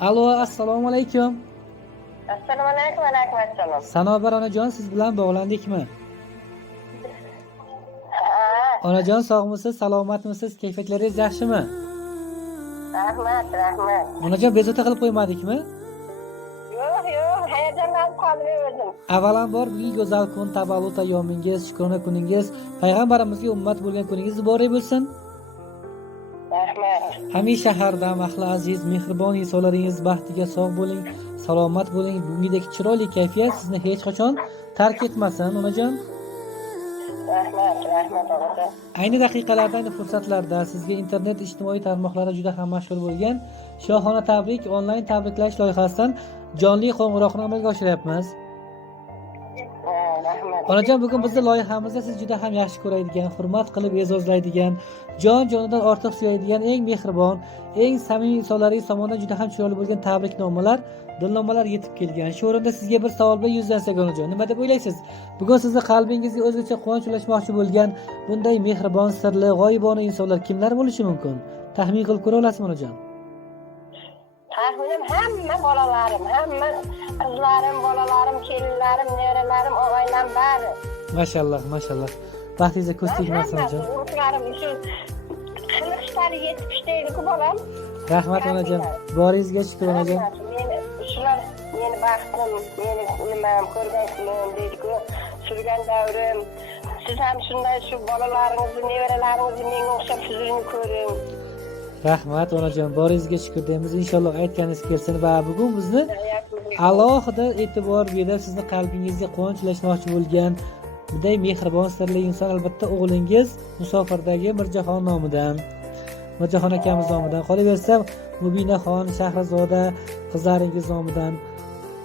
Alo, assalomu alaykum. Assalomu alaykum, alaykum assalom. Sanobar onajon, siz bilan bog'landikmi? Ha, Onajon, sog'misiz, salomatmisiz, kayfiyatlaringiz yaxshimi? rahmat, rahmat. Onajon, bezovta qilib qo'ymadikmi? Yo'q, hayajonlanib qoldim o'zim. Avvalambor bugun go'zal kun, tavallud ayyomingiz, shukrona kuningiz, payg'ambarimizga ummat bo'lgan kuningiz muborak bo'lsin. Rahmat. Hamisha har dam ahli aziz, mehribon insonlaringiz baxtiga sog' bo'ling, salomat bo'ling. Bugungidek chiroyli kayfiyat sizni hech qachon tark etmasin, onajon. Rahmat, rahmat onajon. Ayni daqiqalarda, ayni fursatlarda sizga internet ijtimoiy tarmoqlarda juda ham mashhur bo'lgan Shohona tabrik onlayn tabriklash loyihasidan jonli qo'ng'iroqni amalga oshiryapmiz. Rahmat. Onajon, bugun bizning loyihamizda siz juda ham yaxshi ko'radigan, hurmat qilib e'zozlaydigan, jon-jonidan ortiq suyadigan eng mehribon, eng samimiy insonlaringiz tomonidan juda ham chiroyli bo'lgan tabriknomalar, dilnomalar yetib kelgan. Shu o'rinda sizga bir savol bilan yuzlansak, onajon, nima deb o'ylaysiz? Bugun sizni qalbingizga o'zgacha quvonch ulashmoqchi bo'lgan bunday mehribon, sirli, g'oyibona insonlar kimlar bo'lishi mumkin? Taxmin qilib ko'ra olasizmi, onajon? Taxminim hamma bolalarim, hamma qizlarim, bolalarim, kelinlarim, nevaralarim, og'aylam bari. Mashalloh, mashalloh. Baxtingizga ko'z tegmasin, onajon. Urug'larim shu qiliqlari yetib ishlaydi-ku bolam. Rahmat, onajon. Boringizga shukur, onajon. Shular meni baxtim, meni nimam ko'rgansizlar deydi-ku, surgan davrim. Siz ham shunday shu bolalaringizni, nevaralaringizni menga o'xshab huzurni ko'ring. Rahmat, onajon. Boringizga shukur deymiz. Inshaalloh aytganingiz kelsin va bugun bizni alohida e'tibor berib sizni qalbingizga quvonch ulashmoqchi bo'lgan bunday mehribon, sirli inson albatta o'g'lingiz Musofirdagi Mirjahon nomidan, Mirjahon akamiz nomidan, qolaversa Mubinaxon, Shahrizoda qizlaringiz nomidan,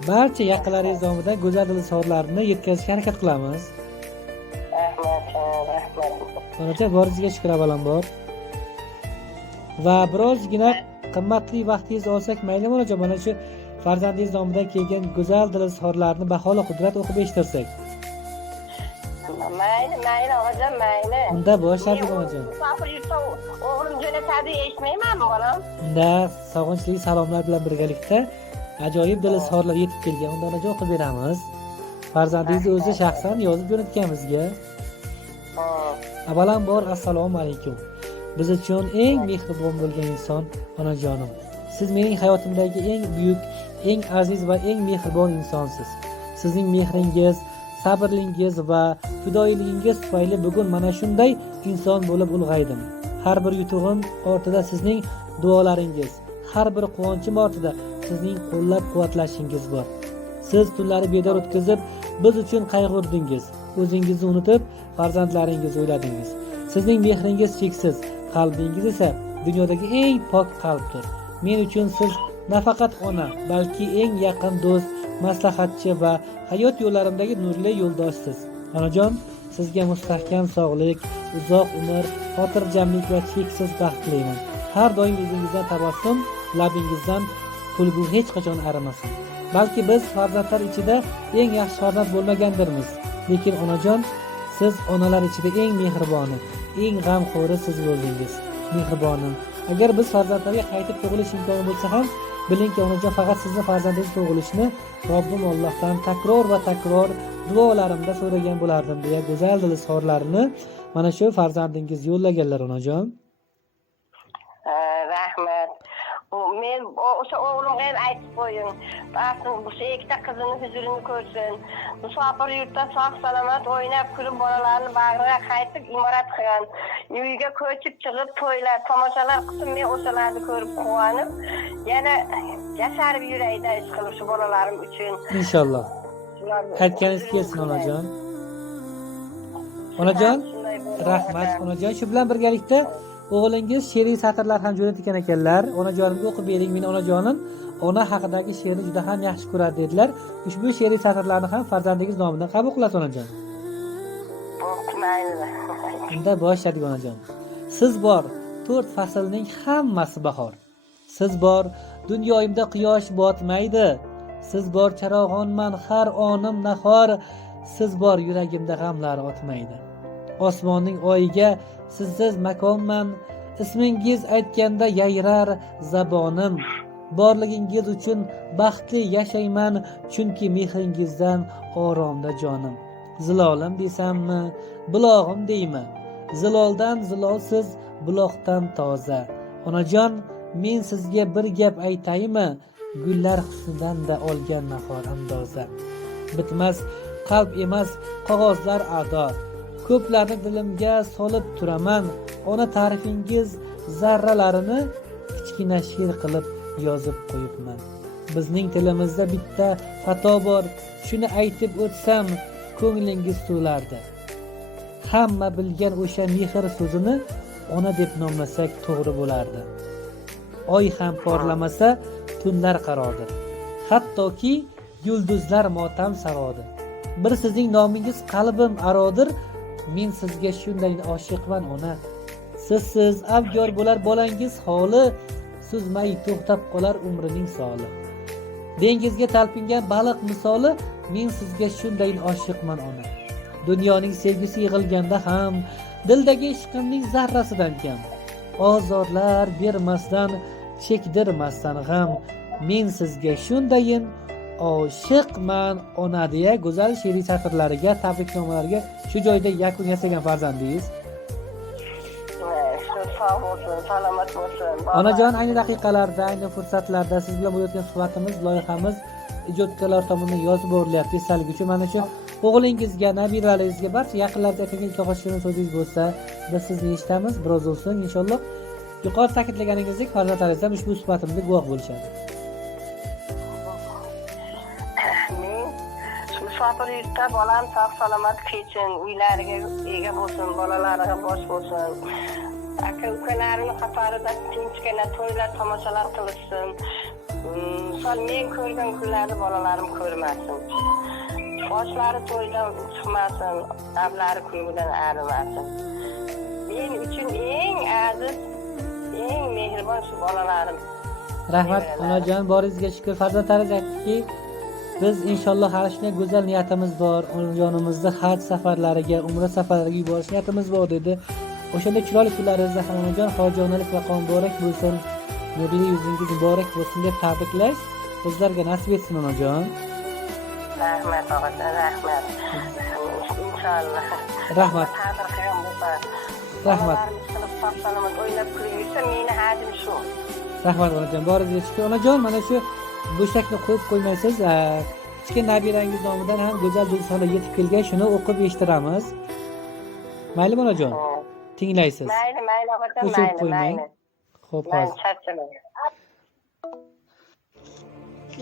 barcha yaqinlaringiz nomidan go'zal izhorlarni yetkazishga harakat qilamiz. Rahmat, rahmat. Onajon, boringizga shukur avvalambor. Va birozgina qimmatli vaqtingizni olsak maylimi, onajon? Mana shu farzandingiz nomidan kelgan go'zal izhorlarni baholi qudrat o'qib eshittirsak. Mayli onajon, mayli. Unda boshladik, onajon. Musofir yurtda o'g'lim jo'natadi, eshitmaymanmi bolam? Unda sog'inchli salomlar bilan birgalikda ajoyib izhorlar yetib kelgan. Unda onajon o'qib beramiz. Farzandingiz o'zi shaxsan yozib jo'natgan bizga. Avvalambor assalomu alaykum. Biz uchun eng mehribon bo'lgan inson onajonim. Siz mening hayotimdagi eng buyuk, eng aziz va eng mehribon insonsiz. Sizning mehringiz, sabrlingiz va fidoyiligingiz tufayli bugun mana shunday inson bo'lib ulg'aydim. Har bir yutug'im ortida sizning duolaringiz, har bir quvonchim ortida sizning qo'llab-quvvatlashingiz bor. Siz tunlari bedor o'tkazib, biz uchun qayg'urdingiz. O'zingizni unutib, farzandlaringizni o'yladingiz. Sizning mehringiz cheksiz, qalbingiz esa dunyodagi eng pok qalbdir. Men uchun siz nafaqat ona, balki eng yaqin do'st, maslahatchi va hayot yo'llarimdagi nurli yo'ldoshsiz. Onajon, sizga mustahkam sog'lik, uzoq umr, xotirjamlik va cheksiz baxt tilayman. Har doim yuzingizdan tabassum, labingizdan kulgu hech qachon arimasin. Balki biz farzandlar ichida eng yaxshi farzand bo'lmagandirmiz, lekin onajon, siz onalar ichida eng mehriboni, eng g'amxo'ri siz bo'ldingiz. Mehribonim. Agar biz farzandlarga qaytib tug'ilish imkoni bo'lsa ham, bilingki, onajon, faqat sizni farzandingiz tug'ilishini Robbim Allohdan takror va takror duolarimda so'ragan bo'lardim deya go'zal izhorlarini mana shu farzandingiz yo'llaganlar, onajon. Rahmat. Men o'sha o'g'limga ham aytib qo'ying. Baxtim bu ikkita qizini huzurini ko'rsin. Musofir yurtda sog' salomat o'ynab, kulib bolalarni bag'riga qaytib imorat qilgan. Uyiga ko'chib chiqib to'ylar, tomoshalar qilib, men o'shalarni ko'rib quvonib, yana yasharib yurayda ish qilib shu bolalarim uchun. Inshaalloh. Qaytganingiz kelsin, onajon. Onajon, rahmat, onajon. Shu bilan birgalikda o'g'lingiz she'riy satrlar ham jo'natgan ekanlar. Onajonimga o'qib bering, meni onajonim ona haqidagi she'rni juda ham yaxshi ko'radi dedilar. Ushbu she'riy satrlarni ham farzandingiz nomidan qabul qilasiz, onajon. Mayli. Unda boshladik, onajon. Siz bor, 4 faslning hammasi bahor. Siz bor, dunyoyimda quyosh botmaydi. Siz bor, charog'onman har onim nahor. Siz bor, yuragimda g'amlar otmaydi. Osmonning oyiga sizsiz makonman, ismingiz aytganda yayrar zabonim. Borligingiz uchun baxtli yashayman, chunki mehringizdan oromda jonim. Zilolim desammi, bulog'im deyman. Ziloldan zilolsiz, buloqdan toza. Onajon, men sizga bir gap aytaymi? Gullar husnidan-da olgan nahor andoza. Bitmas qalb emas, qog'ozlar ado. Ko'plarni dilimga solib turaman. Ona ta'rifingiz zarralarini kichkina she'r qilib yozib qo'yibman. Bizning tilimizda bitta xato bor, shuni aytib o'tsam ko'nglingiz to'lardi. Hamma bilgan o'sha mehr so'zini ona deb nomlasak to'g'ri bo'lardi. Oy ham porlamasa tunlar qarodir. Hattoki yulduzlar motam sarodir. Bir sizning nomingiz qalbim arodir. Men sizga shunday oshiqman ona. Sizsiz abgor bo'lar bolangiz holi, suzmay to'xtab qolar umrining soli. Dengizga talpingan baliq misoli, men sizga shunday oshiqman ona. Dunyoning sevgisi yig'ilganda ham dildagi ishqimning zarrasidan kam. Ozorlar bermasdan, chekdirmasdan g'am, men sizga shundayin oshiqman ona deya go'zal she'riy satrlariga, tabriknomalarga shu joyda yakun yasagan farzandingiz. Sog' bo'lsin, salomat bo'lsin. Onajon, ayni daqiqalarda, ayni fursatlarda siz bilan bo'layotgan suhbatimiz, loyihamiz ijodkorlar tomonidan yozib borilyapti. Esalik uchun mana shu o'g'lingizga, nabiralaringizga, barcha yaqinlarga aytgan iltimoslarni so'zingiz bo'lsa, biz sizni eshitamiz, biroz bo'lsin inshaalloh. Yuqori ta'kidlaganingizdek, farzandlaringiz ham ushbu suhbatimizga guvoh bo'lishadi. Men musofir yurtda bolam sog' salomat kechsin, uylariga ega bo'lsin, bolalariga bosh bo'lsin. Aka ukalarini qatorida tinchgina to'ylar, tomoshalar qilishsin. Misol men ko'rgan kunlarni bolalarim ko'rmasin. Boshlari to'ydan chiqmasin, lablari kulgudan arimasin. Men uchun eng aziz, eng mehribon shu bolalarim. Rahmat onajon, boringizga shukur. Farzandlaringiz aytdiki, biz inshaalloh hali shunday go'zal niyatimiz bor. Onajonimizni haj safarlariga, umra safarlariga yuborish niyatimiz bor dedi. O'shanda chiroyli kunlaringizda ham onajon hojijonalik va muborak bo'lsin, nurli yuzingiz muborak bo'lsin deb tabriklash bizlarga nasib etsin onajon. Rahmat og'ajon, rahmat. Inshaalloh. Rahmat. Qadr qilgan bo'lsa. Rahmat. Salomat o'ylab kulib meni hajim shu. Rahmat onajon, boringizga shukur. Onajon, mana shu bo'shakni qo'yib qo'ymaysiz. Kichkina nabirangiz nomidan ham go'zal do'stlar yetib kelgan, shuni o'qib eshittiramiz. Maylimi onajon? Tinglaysiz. Mayli og'ajon, mayli. Xo'p, Men hozir. charchaman.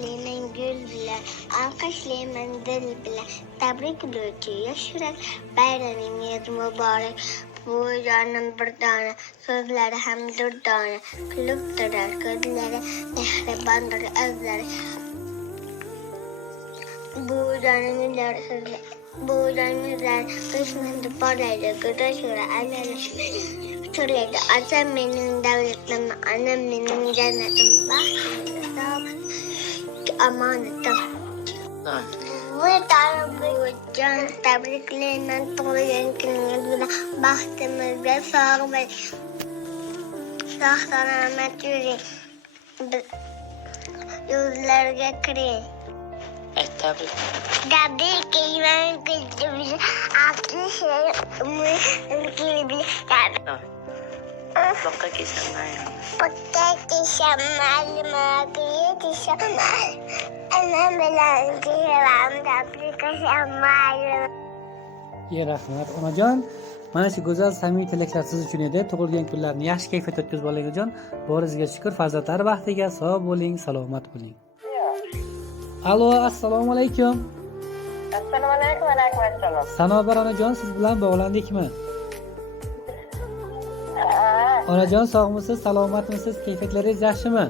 Lenin gül bilen, alkışlayman dil bilen, tebrik ediyordu yaş yürek, bayramınız mübarek. Bu canım bir tane, sözleri hem dürdane, kulüp durar gözleri, mehribandır özleri. Bu canım iler sözleri, bu canım iler, kısmında parayla güreşure, anneler söyledi. Azam benim devletim, annem benim cennetim, bahtım, emanetim. Bu tarafı can tebrikleyen doğruyan günümüzde bahtımızda sağ ve selamet yürü. Yüzlerge kiri. Tebrik. Tebrik ederim kızımızı. Aklı şey mümkün bir tebrik. Bakka kesenler. Paket şamal, makyaj şamal. Anam bilan jiram tebrik şamal. Rahmat onajon. Mana shu go'zal samimiy tilaklar siz uchun edi. Tug'ilgan kunlarni yaxshi kayfiyatda o'tkazib oling onajon. Boringizga shukur, farzandlar baxtiga sog' bo'ling, salomat bo'ling. Alo, assalomu alaykum. Assalomu alaykum, va alaykum assalom. Sanobar onajon, siz bilan bog'landikmi? Onajon, sog'misiz, salomatmisiz, kayfiyatlaringiz yaxshimi?